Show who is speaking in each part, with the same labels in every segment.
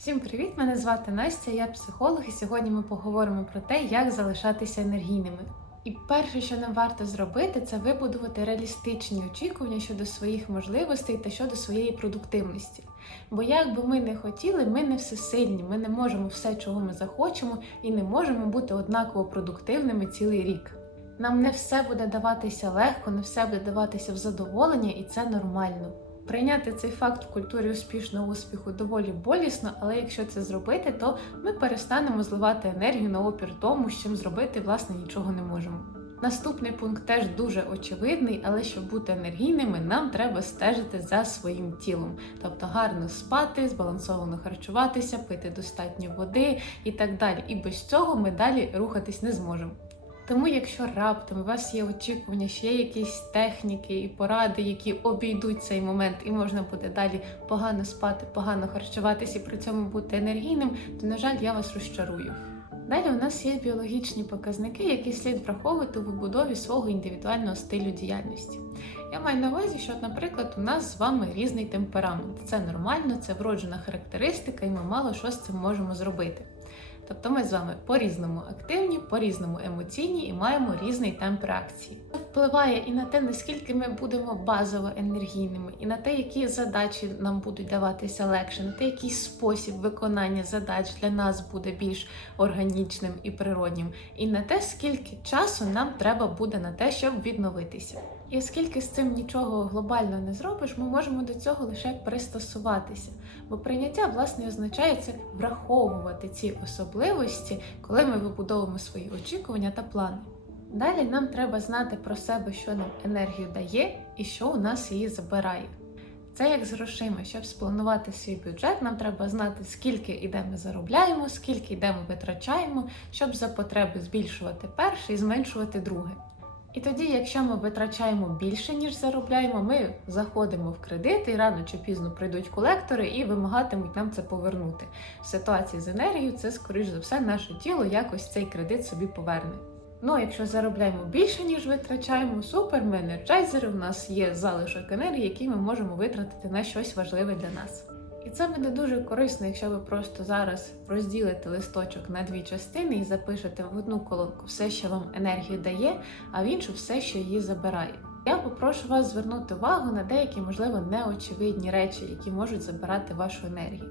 Speaker 1: Всім привіт! Мене звати Настя, я психолог, і сьогодні ми поговоримо про те, як залишатися енергійними. І перше, що нам варто зробити, це вибудувати реалістичні очікування щодо своїх можливостей та щодо своєї продуктивності. Бо як би ми не хотіли, ми не всесильні, ми не можемо все, чого ми захочемо, і не можемо бути однаково продуктивними цілий рік. Нам не все буде даватися легко, не все буде даватися в задоволення, і це нормально. Прийняти цей факт в культурі успішного успіху доволі болісно, але якщо це зробити, то ми перестанемо зливати енергію на опір тому, з чим зробити власне нічого не можемо. Наступний пункт теж дуже очевидний, але щоб бути енергійними, нам треба стежити за своїм тілом, тобто гарно спати, збалансовано харчуватися, пити достатньо води і так далі. І без цього ми далі рухатись не зможемо. Тому, якщо раптом у вас є очікування, що є якісь техніки і поради, які обійдуть цей момент, і можна буде далі погано спати, погано харчуватися і при цьому бути енергійним, то на жаль, я вас розчарую. Далі у нас є біологічні показники, які слід враховувати у вибудові свого індивідуального стилю діяльності. Я маю на увазі, що, наприклад, у нас з вами різний темперамент. Це нормально, це вроджена характеристика, і ми мало що з цим можемо зробити. Тобто ми з вами по-різному активні, по-різному емоційні і маємо різний темп реакції. Це впливає і на те, наскільки ми будемо базово енергійними, і на те, які задачі нам будуть даватися легше, на те, який спосіб виконання задач для нас буде більш органічним і природнім, і на те, скільки часу нам треба буде на те, щоб відновитися. І оскільки з цим нічого глобально не зробиш, ми можемо до цього лише пристосуватися. Бо прийняття, власне, означає це враховувати ці особливості, коли ми вибудовуємо свої очікування та плани. Далі нам треба знати про себе, що нам енергію дає і що у нас її забирає. Це як з грошима. Щоб спланувати свій бюджет, нам треба знати, скільки іде ми заробляємо, скільки йде ми витрачаємо, щоб за потреби збільшувати перше і зменшувати друге. І тоді, якщо ми витрачаємо більше, ніж заробляємо, ми заходимо в кредит і рано чи пізно прийдуть колектори і вимагатимуть нам це повернути. В ситуації з енергією це, скоріш за все, наше тіло якось цей кредит собі поверне. Ну, а якщо заробляємо більше, ніж витрачаємо, супер, ми енерджайзери, у нас є залишок енергії, який ми можемо витратити на щось важливе для нас. І це буде дуже корисно, якщо ви просто зараз розділите листочок на дві частини і запишете в одну колонку все, що вам енергію дає, а в іншу все, що її забирає. Я попрошу вас звернути увагу на деякі, можливо, неочевидні речі, які можуть забирати вашу енергію.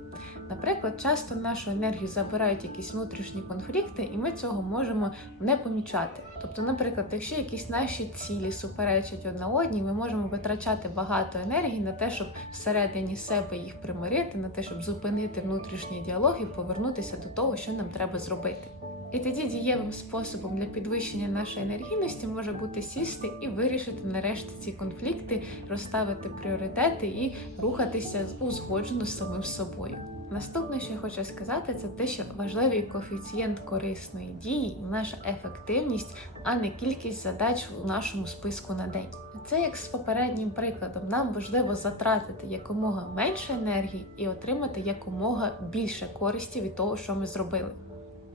Speaker 1: Наприклад, часто нашу енергію забирають якісь внутрішні конфлікти, і ми цього можемо не помічати. Тобто, наприклад, якщо якісь наші цілі суперечать одна одній, ми можемо витрачати багато енергії на те, щоб всередині себе їх примирити, на те, щоб зупинити внутрішній діалог і повернутися до того, що нам треба зробити. І тоді дієвим способом для підвищення нашої енергійності може бути сісти і вирішити нарешті ці конфлікти, розставити пріоритети і рухатися узгоджено з самим собою. Наступне, що я хочу сказати, це те, що важливий коефіцієнт корисної дії і наша ефективність, а не кількість задач у нашому списку на день. Це як з попереднім прикладом. Нам важливо затратити якомога менше енергії і отримати якомога більше користі від того, що ми зробили.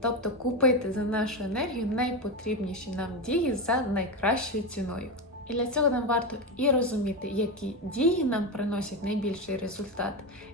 Speaker 1: Тобто купити за нашу енергію найпотрібніші нам дії за найкращою ціною. І для цього нам варто і розуміти, які дії нам приносять найбільший результат,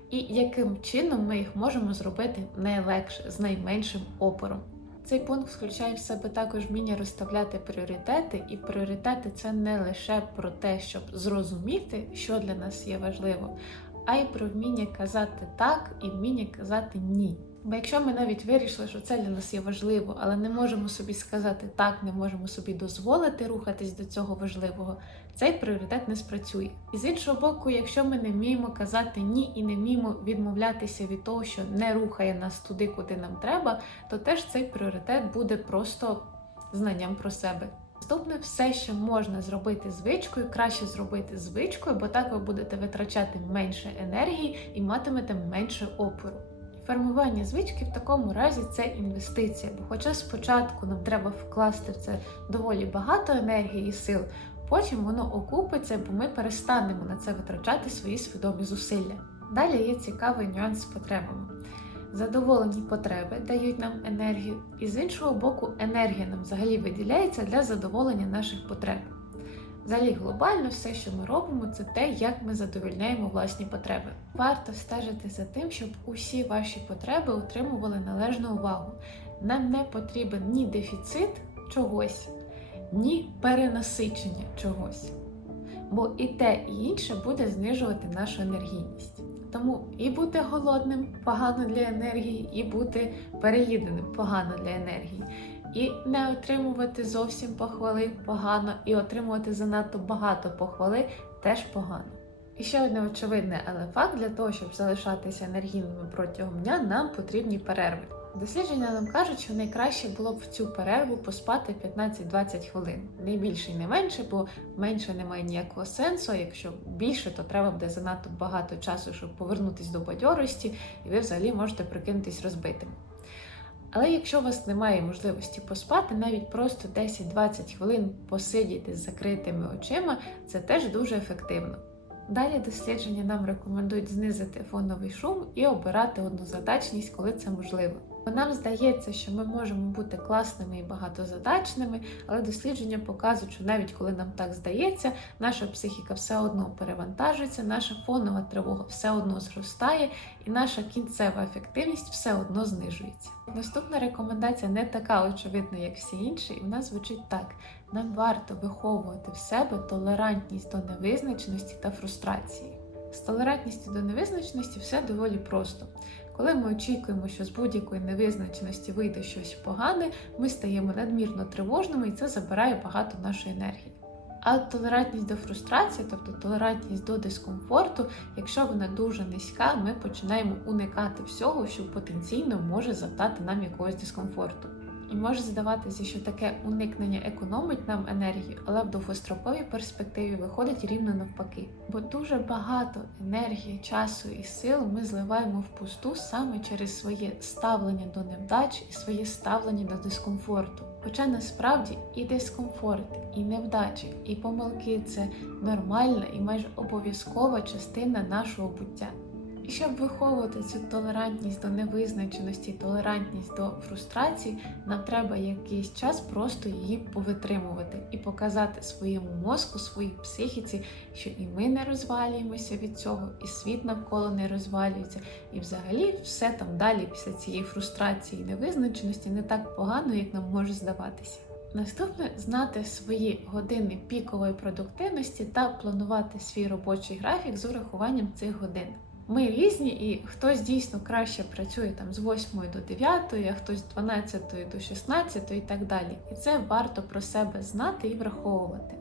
Speaker 1: і яким чином ми їх можемо зробити найлегше, з найменшим опором. Цей пункт включає в себе також вміння розставляти пріоритети, і пріоритети це не лише про те, щоб зрозуміти, що для нас є важливо, а й про вміння казати так і вміння казати ні. Бо якщо ми навіть вирішили, що це для нас є важливо, але не можемо собі сказати так, не можемо собі дозволити рухатись до цього важливого, цей пріоритет не спрацює. І з іншого боку, якщо ми не вміємо казати ні і не вміємо відмовлятися від того, що не рухає нас туди, куди нам треба, то теж цей пріоритет буде просто знанням про себе. Наступне все, що можна зробити звичкою, краще зробити звичкою, бо так ви будете витрачати менше енергії і матимете менше опору. Формування звички в такому разі це інвестиція, бо хоча спочатку нам треба вкласти в це доволі багато енергії і сил, потім воно окупиться, бо ми перестанемо на це витрачати свої свідомі зусилля. Далі є цікавий нюанс з потребами. Задоволені потреби дають нам енергію, і з іншого боку, енергія нам взагалі виділяється для задоволення наших потреб. Взагалі, глобально все, що ми робимо, це те, як ми задовольняємо власні потреби. Варто стежити за тим, щоб усі ваші потреби отримували належну увагу. Нам не потрібен ні дефіцит чогось, ні перенасичення чогось. Бо і те, і інше буде знижувати нашу енергійність. Тому і бути голодним погано для енергії, і бути переїденим погано для енергії. І не отримувати зовсім похвали погано, і отримувати занадто багато похвали теж погано. І ще одне очевидне, але факт для того, щоб залишатися енергійними протягом дня, нам потрібні перерви. Дослідження нам кажуть, що найкраще було б в цю перерву поспати 15-20 хвилин. Не більше і не менше, бо менше немає ніякого сенсу. Якщо більше, то треба буде занадто багато часу, щоб повернутися до бадьорості, і ви взагалі можете прикинутись розбитим. Але якщо у вас немає можливості поспати, навіть просто 10-20 хвилин посидіти з закритими очима, це теж дуже ефективно. Далі дослідження нам рекомендують знизити фоновий шум і обирати однозадачність, коли це можливо. Нам здається, що ми можемо бути класними і багатозадачними, але дослідження показують, що навіть коли нам так здається, наша психіка все одно перевантажується, наша фонова тривога все одно зростає, і наша кінцева ефективність все одно знижується. Наступна рекомендація не така очевидна, як всі інші, і вона звучить так: нам варто виховувати в себе толерантність до невизначеності та фрустрації. З толерантністю до невизначеності все доволі просто. Коли ми очікуємо, що з будь-якої невизначеності вийде щось погане, ми стаємо надмірно тривожними, і це забирає багато нашої енергії. А толерантність до фрустрації, тобто толерантність до дискомфорту, якщо вона дуже низька, ми починаємо уникати всього, що потенційно може завдати нам якогось дискомфорту. І може здаватися, що таке уникнення економить нам енергію, але в довгостроковій перспективі виходить рівно навпаки. Бо дуже багато енергії, часу і сил ми зливаємо в пусту саме через своє ставлення до невдач і своє ставлення до дискомфорту. Хоча насправді і дискомфорт, і невдачі, і помилки це нормальна і майже обов'язкова частина нашого буття. І щоб виховувати цю толерантність до невизначеності, толерантність до фрустрації, нам треба якийсь час просто її повитримувати і показати своєму мозку, своїй психіці, що і ми не розвалюємося від цього, і світ навколо не розвалюється, і взагалі все там далі після цієї фрустрації і невизначеності не так погано, як нам може здаватися. Наступне знати свої години пікової продуктивності та планувати свій робочий графік з урахуванням цих годин. Ми різні, і хтось дійсно краще працює там з 8 до 9, а хтось з 12 до 16 і так далі. І це варто про себе знати і враховувати.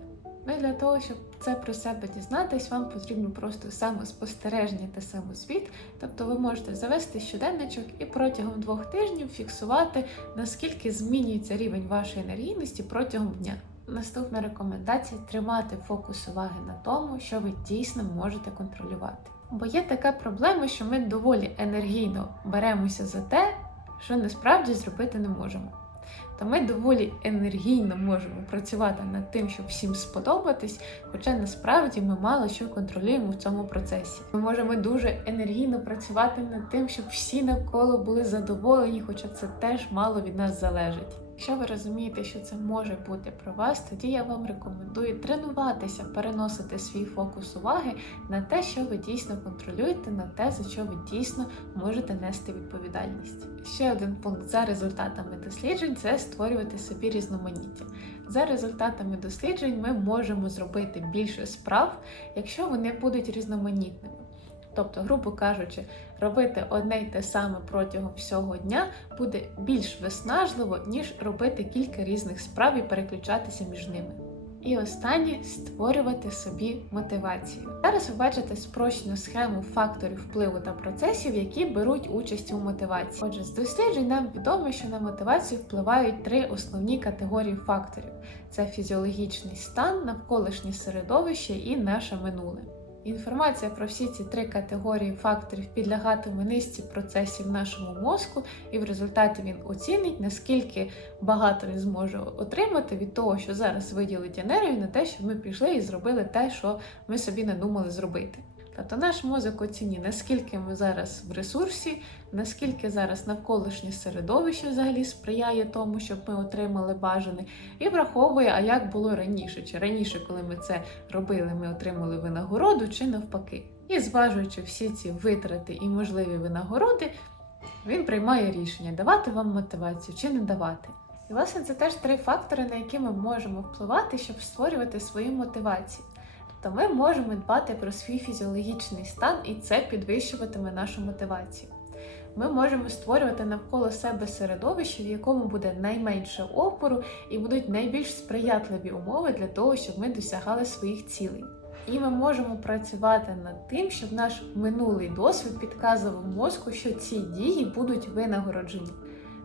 Speaker 1: Ну і для того, щоб це про себе дізнатись, вам потрібно просто самоспостереження та самосвіт. Тобто ви можете завести щоденничок і протягом двох тижнів фіксувати, наскільки змінюється рівень вашої енергійності протягом дня. Наступна рекомендація тримати фокус уваги на тому, що ви дійсно можете контролювати. Бо є така проблема, що ми доволі енергійно беремося за те, що насправді зробити не можемо. То ми доволі енергійно можемо працювати над тим, щоб всім сподобатись, хоча насправді ми мало що контролюємо в цьому процесі. Ми можемо дуже енергійно працювати над тим, щоб всі навколо були задоволені, хоча це теж мало від нас залежить. Якщо ви розумієте, що це може бути про вас, тоді я вам рекомендую тренуватися, переносити свій фокус уваги на те, що ви дійсно контролюєте, на те, за що ви дійсно можете нести відповідальність. Ще один пункт за результатами досліджень це створювати собі різноманіття. За результатами досліджень ми можемо зробити більше справ, якщо вони будуть різноманітними. Тобто, грубо кажучи, робити одне й те саме протягом всього дня буде більш виснажливо, ніж робити кілька різних справ і переключатися між ними. І останнє створювати собі мотивацію. Зараз ви бачите спрощену схему факторів впливу та процесів, які беруть участь у мотивації. Отже, з досліджень нам відомо, що на мотивацію впливають три основні категорії факторів: це фізіологічний стан, навколишнє середовище і наше минуле. Інформація про всі ці три категорії факторів підлягатиме низці процесів нашому мозку, і в результаті він оцінить, наскільки багато він зможе отримати від того, що зараз виділить енергію на те, щоб ми пішли і зробили те, що ми собі надумали зробити. Тобто наш мозок оцінює, наскільки ми зараз в ресурсі, наскільки зараз навколишнє середовище взагалі сприяє тому, щоб ми отримали бажане, і враховує, а як було раніше. Чи раніше, коли ми це робили, ми отримали винагороду, чи навпаки. І зважуючи всі ці витрати і можливі винагороди, він приймає рішення давати вам мотивацію чи не давати. І власне це теж три фактори, на які ми можемо впливати, щоб створювати свою мотивацію. Тобто ми можемо дбати про свій фізіологічний стан, і це підвищуватиме нашу мотивацію. Ми можемо створювати навколо себе середовище, в якому буде найменше опору і будуть найбільш сприятливі умови для того, щоб ми досягали своїх цілей. І ми можемо працювати над тим, щоб наш минулий досвід підказував мозку, що ці дії будуть винагороджені.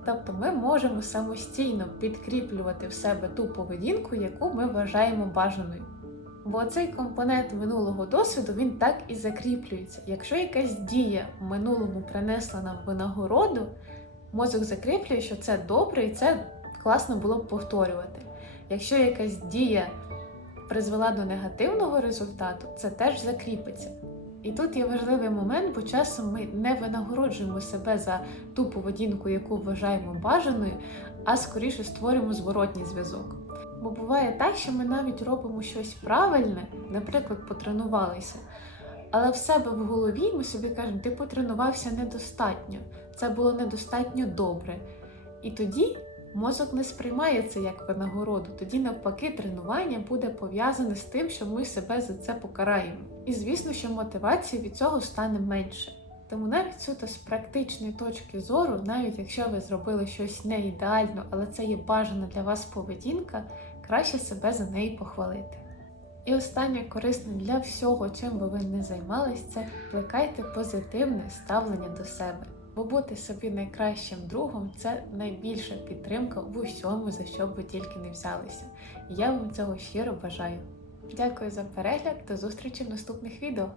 Speaker 1: Тобто ми можемо самостійно підкріплювати в себе ту поведінку, яку ми вважаємо бажаною. Бо цей компонент минулого досвіду він так і закріплюється. Якщо якась дія в минулому принесла нам винагороду, мозок закріплює, що це добре і це класно було б повторювати. Якщо якась дія призвела до негативного результату, це теж закріпиться. І тут є важливий момент, бо часом ми не винагороджуємо себе за ту поведінку, яку вважаємо бажаною, а скоріше створюємо зворотній зв'язок. Бо буває так, що ми навіть робимо щось правильне, наприклад, потренувалися, але в себе в голові ми собі кажемо, ти потренувався недостатньо, це було недостатньо добре. І тоді мозок не сприймає це як винагороду. Тоді, навпаки, тренування буде пов'язане з тим, що ми себе за це покараємо. І звісно, що мотивації від цього стане менше. Тому навіть суто з практичної точки зору, навіть якщо ви зробили щось не ідеально, але це є бажана для вас поведінка, краще себе за неї похвалити. І останнє корисне для всього, чим би ви не займались, це плекайте позитивне ставлення до себе. Бо бути собі найкращим другом це найбільша підтримка в усьому, за що б ви тільки не взялися. І я вам цього щиро бажаю. Дякую за перегляд, до зустрічі в наступних відео.